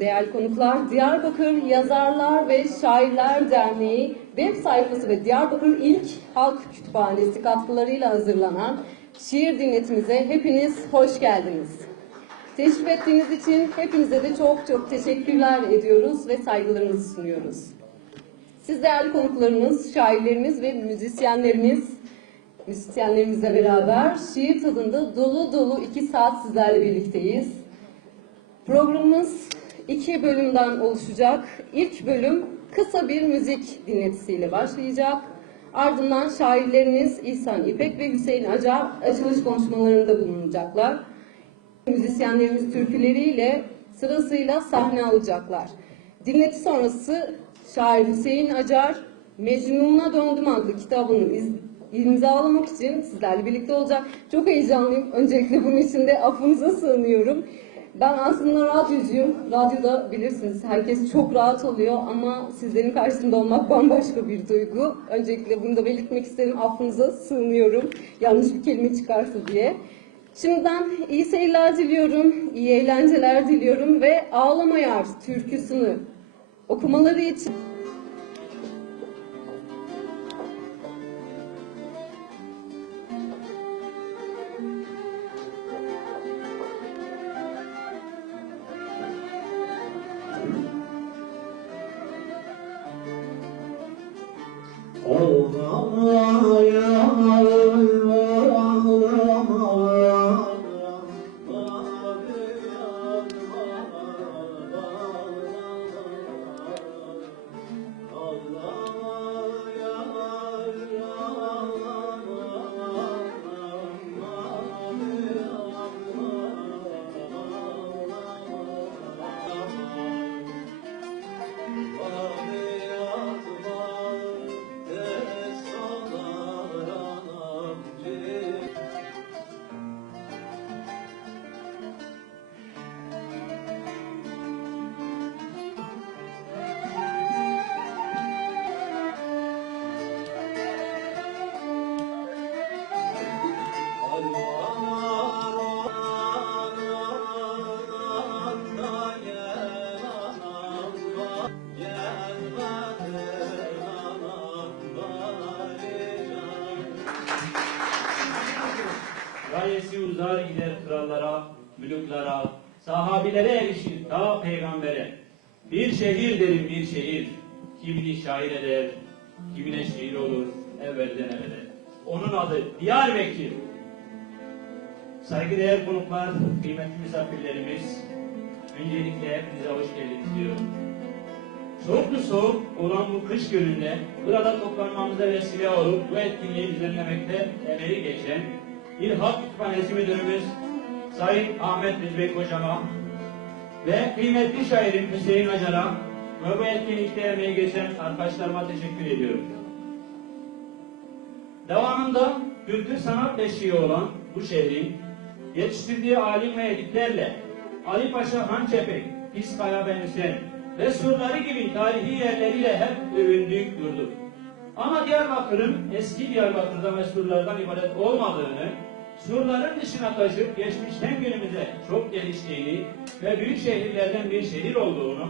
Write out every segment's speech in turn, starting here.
Değerli konuklar, Diyarbakır Yazarlar ve Şairler Derneği web sayfası ve Diyarbakır İlk Halk Kütüphanesi katkılarıyla hazırlanan şiir dinletimize hepiniz hoş geldiniz. Teşrif ettiğiniz için hepinize de çok çok teşekkürler ediyoruz ve saygılarımızı sunuyoruz. Siz değerli konuklarımız, şairlerimiz ve müzisyenlerimiz, müzisyenlerimizle beraber şiir tadında dolu dolu iki saat sizlerle birlikteyiz. Programımız iki bölümden oluşacak. İlk bölüm kısa bir müzik dinletisiyle başlayacak. Ardından şairlerimiz İhsan İpek ve Hüseyin Acar açılış konuşmalarında bulunacaklar. Müzisyenlerimiz türküleriyle sırasıyla sahne alacaklar. Dinleti sonrası şair Hüseyin Acar Mecnun'a Döndüm adlı kitabını imzalamak için sizlerle birlikte olacak. Çok heyecanlıyım. Öncelikle bunun için de affınıza sığınıyorum. Ben aslında radyocuyum. Radyoda bilirsiniz herkes çok rahat oluyor ama sizlerin karşısında olmak bambaşka bir duygu. Öncelikle bunu da belirtmek isterim. Affınıza sığınıyorum. Yanlış bir kelime çıkarsa diye. Şimdiden iyi seyirler diliyorum, iyi eğlenceler diliyorum ve Ağlama Yar türküsünü okumaları için mülüklara, sahabilere erişir ta peygambere. Bir şehir derim bir şehir, kimini şair eder, kimine şiir olur evvelden evvele. Onun adı Diyarbakır. Saygıdeğer konuklar, kıymetli misafirlerimiz, öncelikle hepinize hoş geldiniz diyorum. Soğuk mu soğuk olan bu kış gününde burada toplanmamıza vesile olup bu etkinliği düzenlemekte emeği geçen İl Halk Kütüphanesi Müdürümüz Sayın Ahmet Rızbek Hocama ve kıymetli şairim Hüseyin Acar'a ve bu etkinlikte emeği geçen arkadaşlarıma teşekkür ediyorum. Devamında kültür sanat beşiği olan bu şehrin yetiştirdiği alim ve ediplerle Ali Paşa Han Çepek, İskaya Ben Hüseyin ve surları gibi tarihi yerleriyle hep övündük durduk. Ama Diyarbakır'ın eski Diyarbakır'da ve surlardan ibaret olmadığını, surların dışına taşıp geçmişten günümüze çok geliştiğini ve büyük şehirlerden bir şehir olduğunu,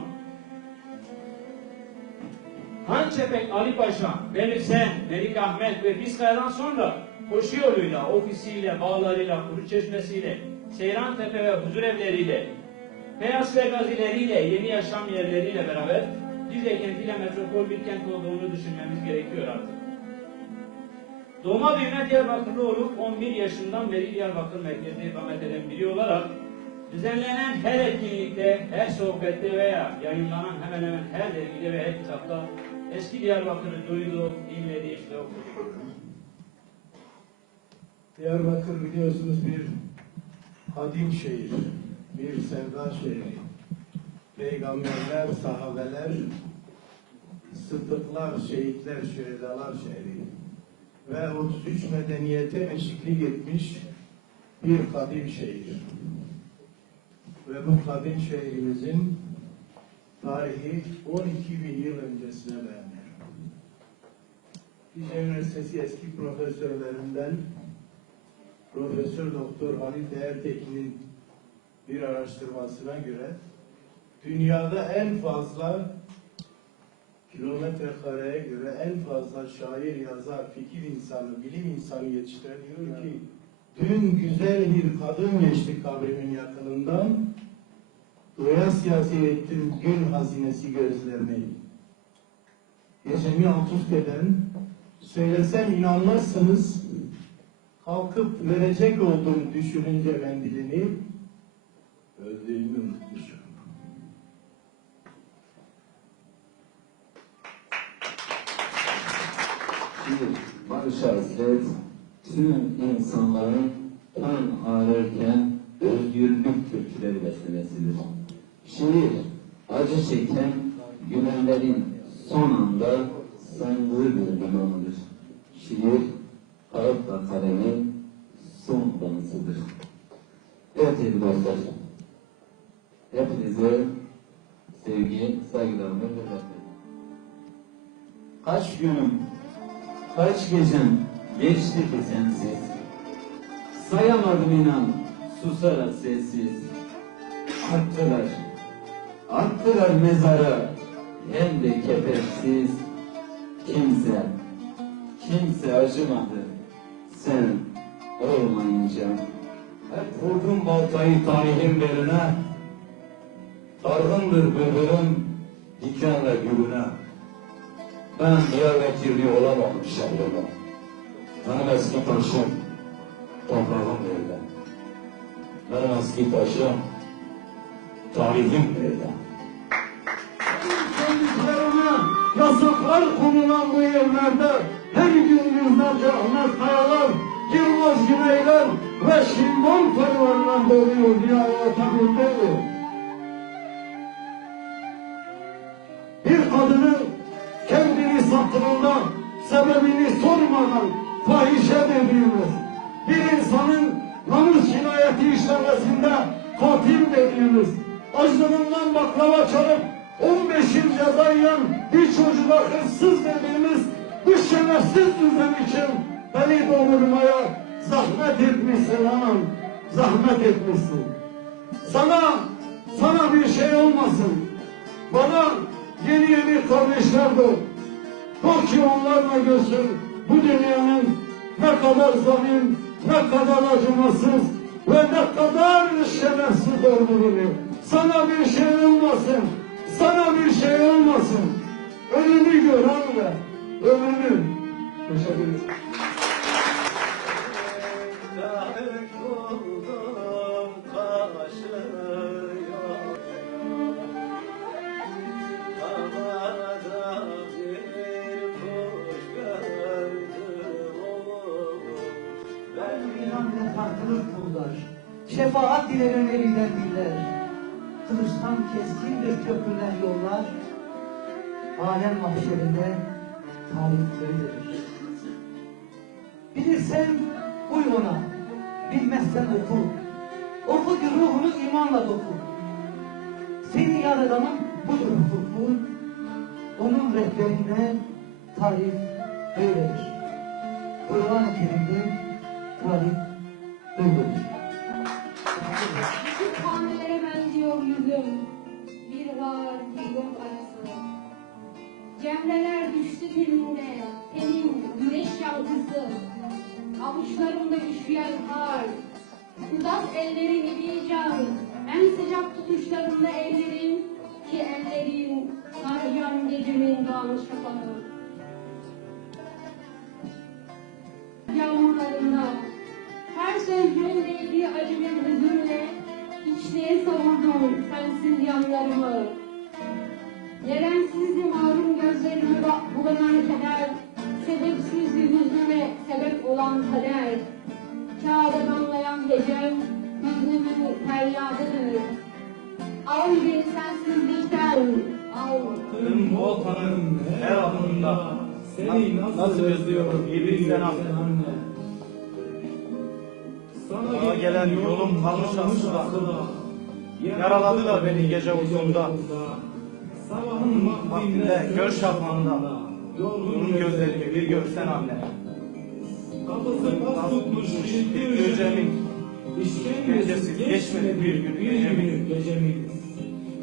Han Çepek Ali Paşa, Melih Sen, Melik Ahmet ve Biskaya'dan sonra koşu yoluyla, ofisiyle, bağlarıyla, kuru çeşmesiyle, Seyran Tepe ve huzur evleriyle, Beyaz ve gazileriyle, yeni yaşam yerleriyle beraber Rize kentiyle metropol bir kent olduğunu düşünmemiz gerekiyor artık. Doğma büyüme Diyarbakırlı olup 11 yaşından beri Diyarbakır merkezde ikamet eden biri olarak düzenlenen her etkinlikte, her sohbette veya yayınlanan hemen hemen her dergide ve her kitapta eski Diyarbakır'ı duydu, dinledi, işte okudu. Diyarbakır biliyorsunuz bir kadim şehir, bir sevda şehri. Peygamberler, sahabeler, sıddıklar, şehitler, şühedalar şehri. Ve 33 medeniyete eşliklik etmiş bir kadim şehir. Ve bu kadim şehrimizin tarihi 12 bin yıl öncesine dayanıyor. Dicle Üniversitesi eski profesörlerinden Profesör Doktor Ali Değertekin'in bir araştırmasına göre dünyada en fazla kilometre kareye göre en fazla şair, yazar, fikir insanı, bilim insanı yetiştiren diyor ki dün güzel bir kadın geçti kabrimin yakınından. Doya siyasi ettim gül hazinesi gözlerine. Gecemi alt üst eden söylesem inanmazsınız. Kalkıp verecek olduğum düşününce mendilini. Öldüğümü Bir barış hasret tüm insanların kan ağrırken özgürlük türküleri beslemesidir. Şiir acı çeken gülenlerin son anda sandığı bir limanıdır. Şiir kağıtla kalemin son danısıdır. Evet sevgili dostlar, hepinize sevgi, saygılarımı hürmetlerim. Kaç günüm Kaç gecem geçti ki sensiz Sayamadım inan susarak sessiz. Attılar Attılar mezara Hem de kefensiz. Kimse Kimse acımadı Sen olmayınca. Hep vurdum baltayı tarihin beline Dargındır böbürüm Dikenle gülüne ben Diyarbakırlı olamadım şehrime. Benim eski taşım, toprağım nerede? Benim eski taşım, tarihim nerede? Kendislerine yasaklar konulan bu yerlerde her gün yüzlerce Ahmet Kayalar, Yılmaz Güneyler ve Şilman Fırlarından doğuyor diye anlatabilmeli. Sebebini sormadan fahişe dediğimiz, bir insanın namus cinayeti işlemesinde katil dediğimiz, açlığından baklava çalıp 15 yıl ceza yiyen bir çocuğa hırsız dediğimiz bu şerefsiz düzen için beni doldurmaya zahmet etmişsin anam, zahmet etmişsin. Sana, sana bir şey olmasın. Bana yeni yeni kardeşler doğ. Bak ki onlarla görsün bu dünyanın ne kadar zalim, ne kadar acımasız ve ne kadar şerefsiz olduğunu. Sana bir şey olmasın, sana bir şey olmasın. Ölümü gör anne, ölümü. Teşekkür. Kılıçtan keskindir köprülen yollar. Alem mahşerinde talip böyledir. Bilirsen uy ona. Bilmezsen oku. Oku ki ruhunu imanla doku. Seni yaradanın budur hukukun. Onun rehberinde tarif böyledir. Kur'an-ı Kerim'de tarif böyledir. Küçük hanelere yüzüm. Bir var bir yok arası. Cemreler düştü tenine. Senin güneş yalgısı. Avuçlarımda üşüyen kar. Uzak ellerin gibi can. En sıcak tutuşlarında ellerin. Ki ellerin saracağım gecemin dağılmış kafanı. Yağmurlarında her sözcüğün değdiği acı bir hüzünle savurdum sensiz yanlarımı. Yerensizdi malum gözlerimi ba- bulanan keder, sebepsizdi hüznüme sebep olan kader. Kağıda damlayan hecem, hüznümün feryadıdır. Al beni sensizlikten, al. Tüm volkanın her adımında seni nasıl özlüyorum bir bilsen anne. Sana gelen yolum kalmış aslında. Yaraladılar beni gece uzunda. Sabahın Vaktinde gör şafağında. Bunun gözlerimi bir görsen anne. Kapısı pas tutmuş bir Gecemin İşkembesiz Gecesiz geçmedi bir gün gecemin. gecemin.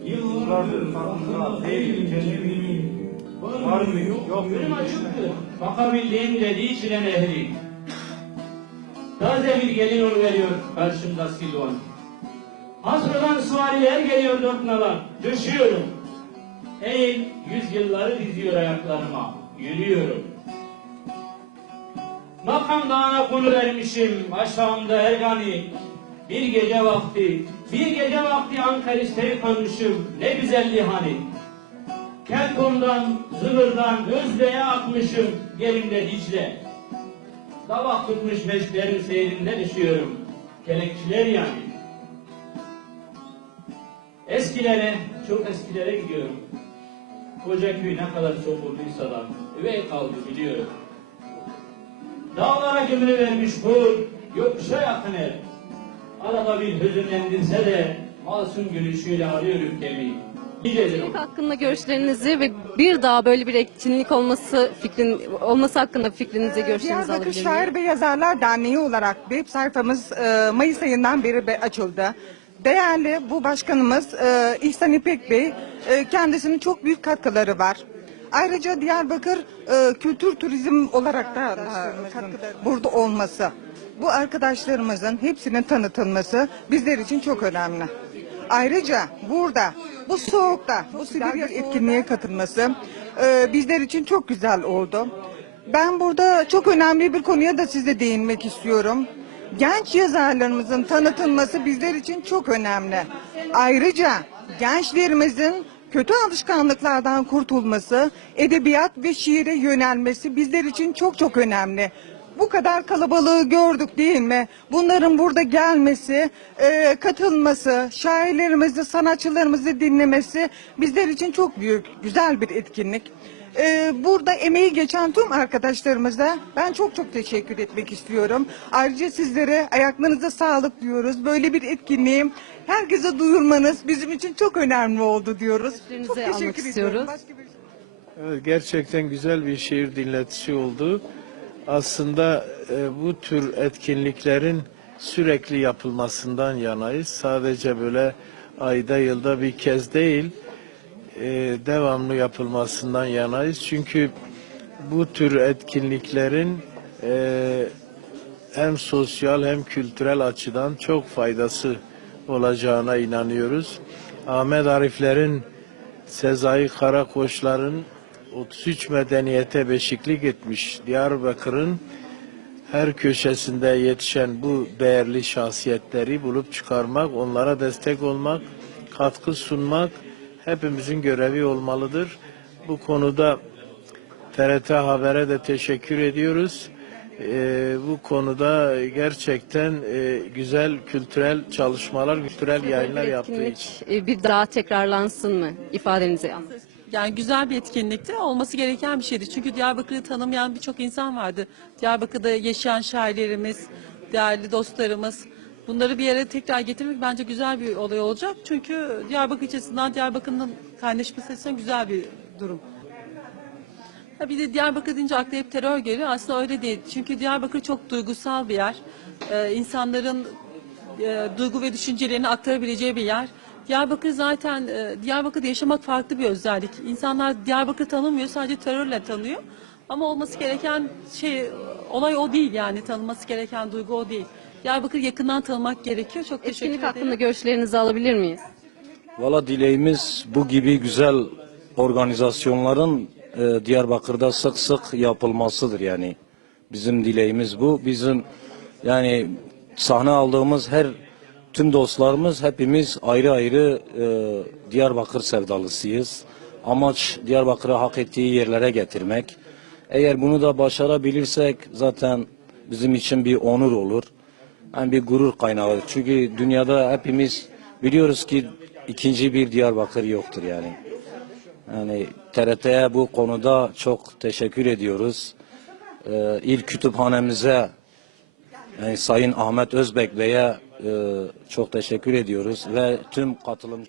Yıllardır farkında değil kendimi. Var mı yok mu? Gönlüm açıktı. Bakabildiğim dediği çile nehri. Taze bir gelin veriyor karşımda Silvan. Hasradan suariler geliyor dört nala. Düşüyorum. Eğil yüzyılları diziyor ayaklarıma. Yürüyorum. Makam dağına konu vermişim aşağımda Ergani. Bir gece vakti, bir gece vakti Ankara'yı kanmışım. Ne güzelli hani. Kelkom'dan, Zıvır'dan, Özde'ye akmışım, gelimde Dicle. Sabah tutmuş meşklerin seyrinde düşüyorum, kelekçiler yani. Eskilere, çok eskilere gidiyorum. Koca köy ne kadar çok olduysa da üvey kaldı biliyorum. Dağlara gömülü vermiş kul, yokuşa yakın el. Arada bir hüzünlendirse de masum gülüşüyle arıyor ülkemi. Etkinlik hakkında görüşlerinizi ve bir daha böyle bir etkinlik olması fikrin olması hakkında fikrinizi, görüşlerinizi Diyarbakır alabilir miyim? Şair ve Yazarlar Derneği olarak web sayfamız e, Mayıs ayından beri be- açıldı. Değerli bu başkanımız e, İhsan İpek Bey, e, kendisinin çok büyük katkıları var. Ayrıca Diyarbakır e, kültür turizm olarak da e, burada olması, bu arkadaşlarımızın hepsinin tanıtılması bizler için çok önemli. Ayrıca burada bu soğukta bu bir etkinliğe katılması e, bizler için çok güzel oldu. Ben burada çok önemli bir konuya da size değinmek istiyorum. Genç yazarlarımızın tanıtılması bizler için çok önemli. Ayrıca gençlerimizin kötü alışkanlıklardan kurtulması, edebiyat ve şiire yönelmesi bizler için çok çok önemli. Bu kadar kalabalığı gördük değil mi? Bunların burada gelmesi, e, katılması, şairlerimizi, sanatçılarımızı dinlemesi bizler için çok büyük, güzel bir etkinlik. E, burada emeği geçen tüm arkadaşlarımıza ben çok çok teşekkür etmek istiyorum. Ayrıca sizlere ayaklarınıza sağlık diyoruz. Böyle bir etkinliği herkese duyurmanız bizim için çok önemli oldu diyoruz. Çok teşekkür ediyorum. Başka bir Evet, gerçekten güzel bir şiir dinletisi oldu. Aslında e, bu tür etkinliklerin sürekli yapılmasından yanayız. Sadece böyle ayda yılda bir kez değil, e, devamlı yapılmasından yanayız. Çünkü bu tür etkinliklerin e, hem sosyal hem kültürel açıdan çok faydası olacağına inanıyoruz. Ahmet Arifler'in Sezai Karakoçlar'ın 33 medeniyete beşiklik etmiş Diyarbakır'ın her köşesinde yetişen bu değerli şahsiyetleri bulup çıkarmak, onlara destek olmak, katkı sunmak hepimizin görevi olmalıdır. Bu konuda TRT Haber'e de teşekkür ediyoruz. Ee, bu konuda gerçekten e, güzel kültürel çalışmalar, kültürel yayınlar yaptığı için. e, bir daha tekrarlansın mı ifadenizi almak Yani güzel bir etkinlikti. Olması gereken bir şeydi. Çünkü Diyarbakır'ı tanımayan birçok insan vardı. Diyarbakır'da yaşayan şairlerimiz, değerli dostlarımız. Bunları bir yere tekrar getirmek bence güzel bir olay olacak. Çünkü Diyarbakır açısından Diyarbakır'ın kaynaşması açısından güzel bir durum. Ha bir de Diyarbakır deyince akla hep terör geliyor. Aslında öyle değil. Çünkü Diyarbakır çok duygusal bir yer. Ee, insanların e, duygu ve düşüncelerini aktarabileceği bir yer. Diyarbakır zaten, e, Diyarbakır'da yaşamak farklı bir özellik. İnsanlar Diyarbakır tanımıyor, sadece terörle tanıyor. Ama olması gereken şey, olay o değil yani. Tanınması gereken duygu o değil. Diyarbakır yakından tanımak gerekiyor. Çok teşekkür Etkinlik ederim. hakkında görüşlerinizi alabilir miyiz? Valla dileğimiz bu gibi güzel organizasyonların e, Diyarbakır'da sık sık yapılmasıdır yani. Bizim dileğimiz bu. Bizim yani sahne aldığımız her tüm dostlarımız hepimiz ayrı ayrı e, Diyarbakır sevdalısıyız. Amaç Diyarbakır'ı hak ettiği yerlere getirmek. Eğer bunu da başarabilirsek zaten bizim için bir onur olur. Yani bir gurur kaynağı. Çünkü dünyada hepimiz biliyoruz ki ikinci bir Diyarbakır yoktur yani. Yani TRT'ye bu konuda çok teşekkür ediyoruz. Ee, İl Kütüphanemize yani Sayın Ahmet Özbek Bey'e çok teşekkür ediyoruz ve tüm katılım